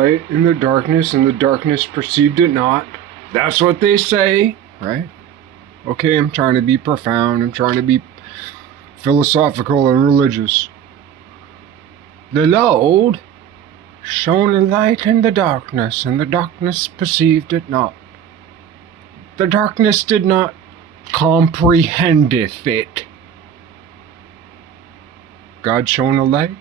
light in the darkness, and the darkness perceived it not. That's what they say, right? Okay, I'm trying to be profound. I'm trying to be philosophical and religious. The Lord shone a light in the darkness, and the darkness perceived it not. The darkness did not comprehendeth it. God shone a light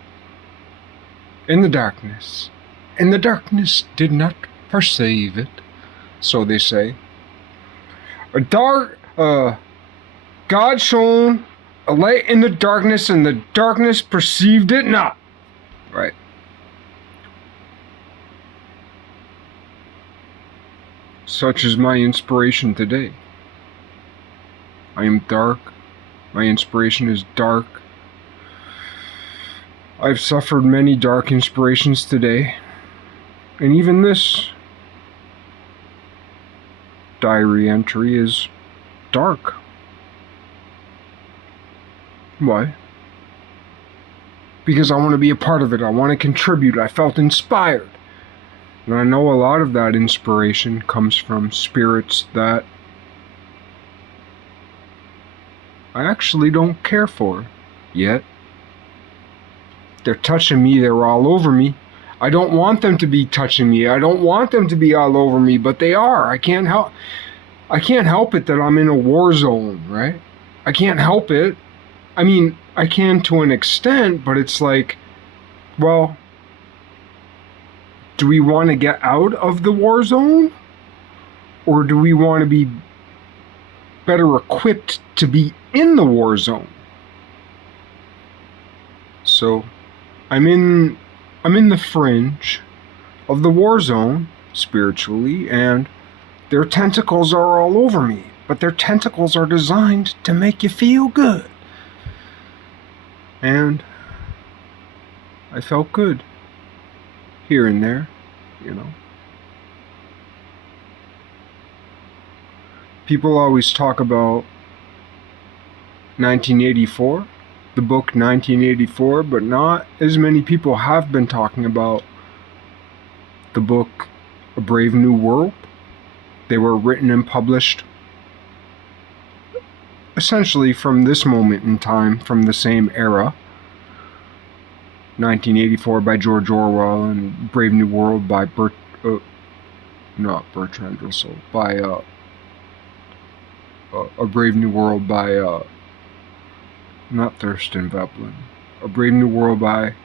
in the darkness, and the darkness did not perceive it. So they say. God shone a light in the darkness, and the darkness perceived it not. Right. Such is my inspiration today. I am dark. My inspiration is dark. I've suffered many dark inspirations today. And even this diary entry is dark. Why? Because I want to be a part of it. I want to contribute. I felt inspired. And I know a lot of that inspiration comes from spirits that I actually don't care for yet. They're touching me. They're all over me. I don't want them to be touching me. I don't want them to be all over me, but they are. I can't help it that I'm in a war zone, right? I can't help it. I mean, I can to an extent, but it's like, well, do we want to get out of the war zone? Or do we want to be better equipped to be in the war zone? So, I'm in the fringe of the war zone, spiritually, and their tentacles are all over me. But their tentacles are designed to make you feel good. And I felt good. Here and there, you know. People always talk about 1984. The book 1984, but not as many people have been talking about the book A Brave New World. They were written and published essentially from this moment in time, from the same era. 1984 by George Orwell and Brave New World by Bertrand Russell, by A Brave New World by not Thurston Veblen. A Brave New World by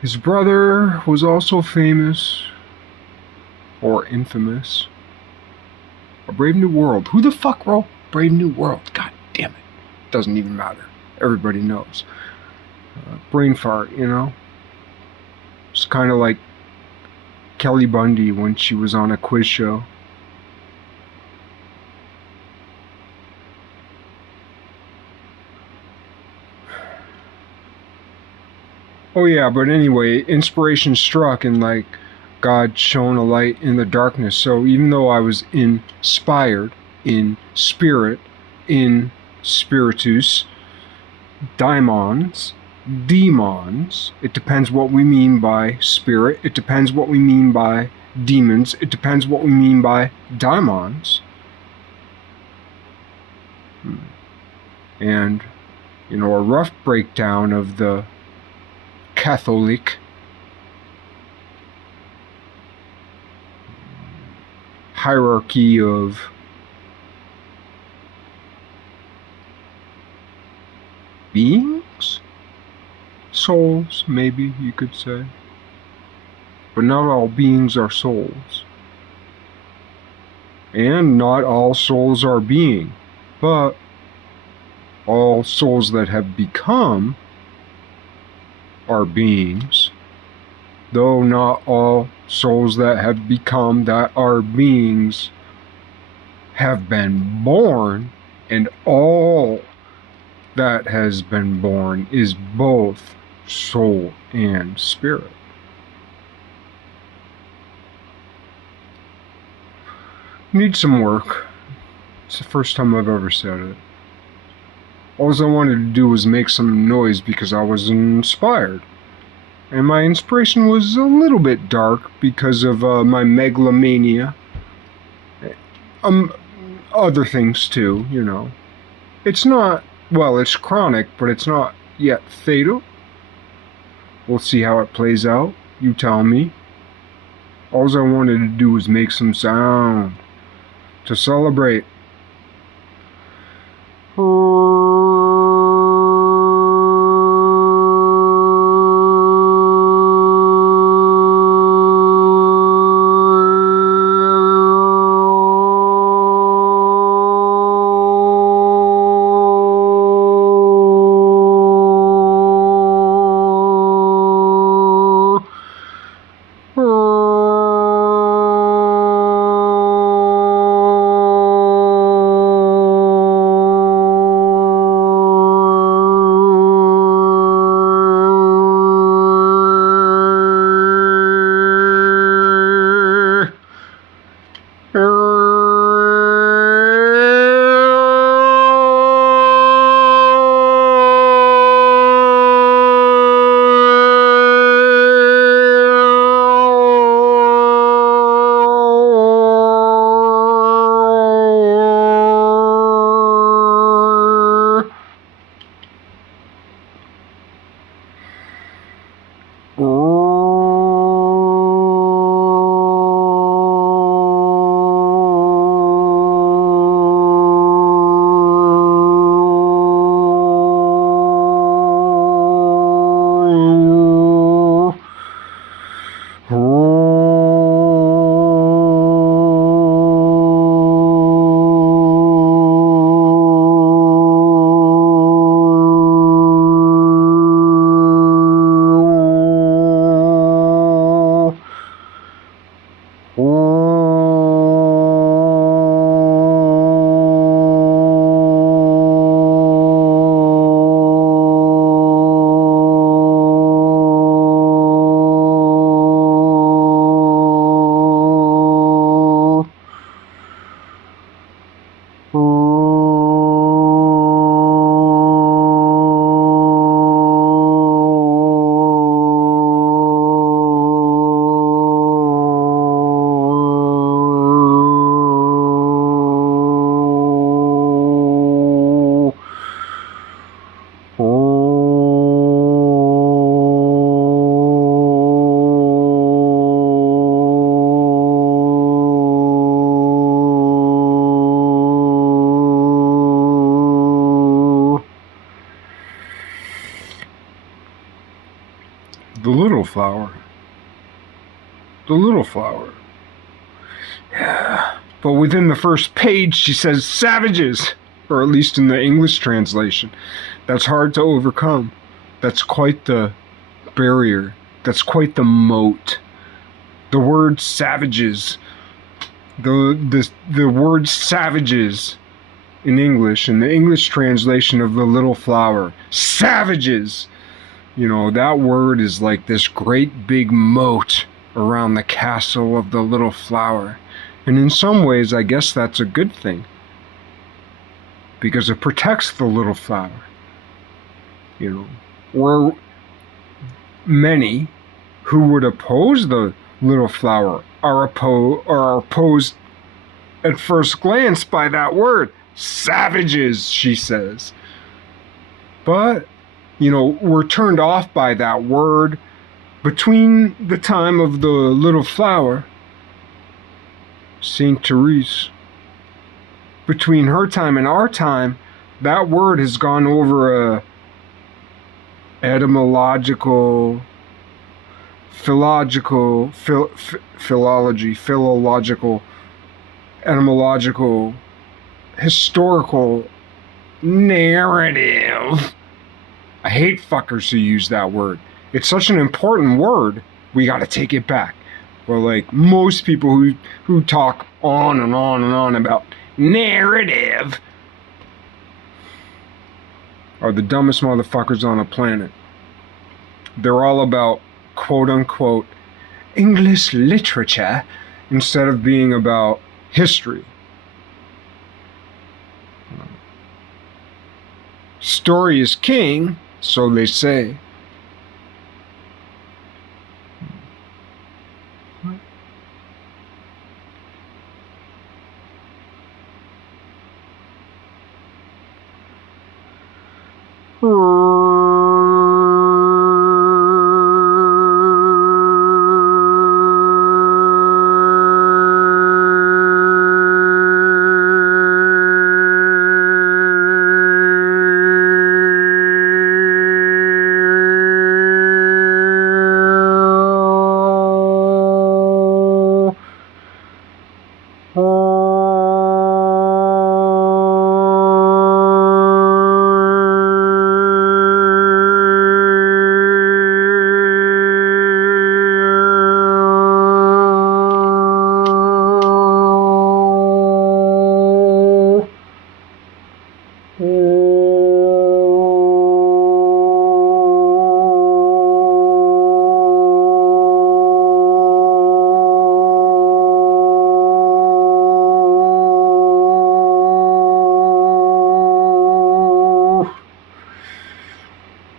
his brother, was also famous or infamous. A Brave New World. Who the fuck wrote Brave New World? God damn it. Doesn't even matter. Everybody knows. Brain fart, you know? It's kind of like Kelly Bundy when she was on a quiz show. Oh yeah, but anyway, inspiration struck and like God shone a light in the darkness. So even though I was inspired in spirit, in spiritus, demons, it depends what we mean by spirit, it depends what we mean by demons, it depends what we mean by demons. And, you know, a rough breakdown of the Catholic hierarchy of beings? Souls, maybe you could say. But not all beings are souls. And not all souls are being. But all souls that have become are beings, though not all souls that have become that are beings have been born, and all that has been born is both soul and spirit. Need some work. It's the first time I've ever said it. All I wanted to do was make some noise because I was inspired. And my inspiration was a little bit dark because of my megalomania. Um, Other things too, you know. It's not, well, it's chronic, but it's not yet fatal. We'll see how it plays out. You tell me. All I wanted to do was make some sound to celebrate. The little flower. The little flower. Yeah. But within the first page, she says savages, or at least in the English translation. That's hard to overcome. That's quite the barrier. That's quite the moat. The word savages. The word savages in English, in the English translation of the little flower. Savages! You know, that word is like this great big moat around the castle of the little flower. And in some ways, I guess that's a good thing. Because it protects the little flower. You know, or many who would oppose the little flower are opposed at first glance by that word. Savages, she says. But, you know, we're turned off by that word between the time of the little flower, Saint Therese. Between her time and our time, that word has gone over a etymological, philological, etymological, historical narrative. I hate fuckers who use that word. It's such an important word, we gotta take it back. Well, like most people who talk on and on and on about narrative are the dumbest motherfuckers on the planet. They're all about quote unquote English literature instead of being about history. Story is king, so they say.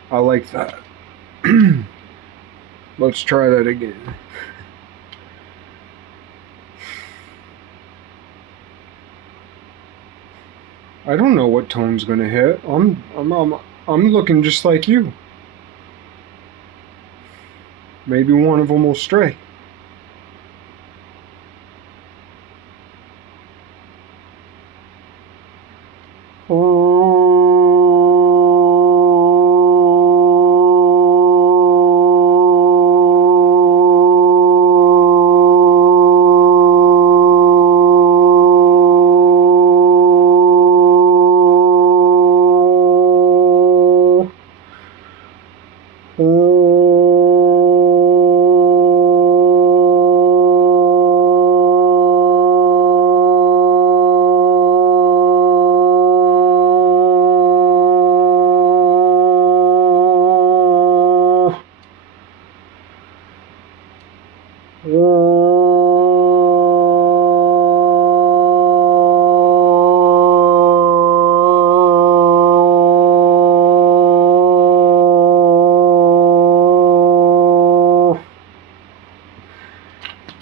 I like that. Let's try that again. I don't know what tone's gonna hit. I'm looking just like you. Maybe one of them will stray.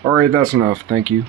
Alright, that's enough. Thank you.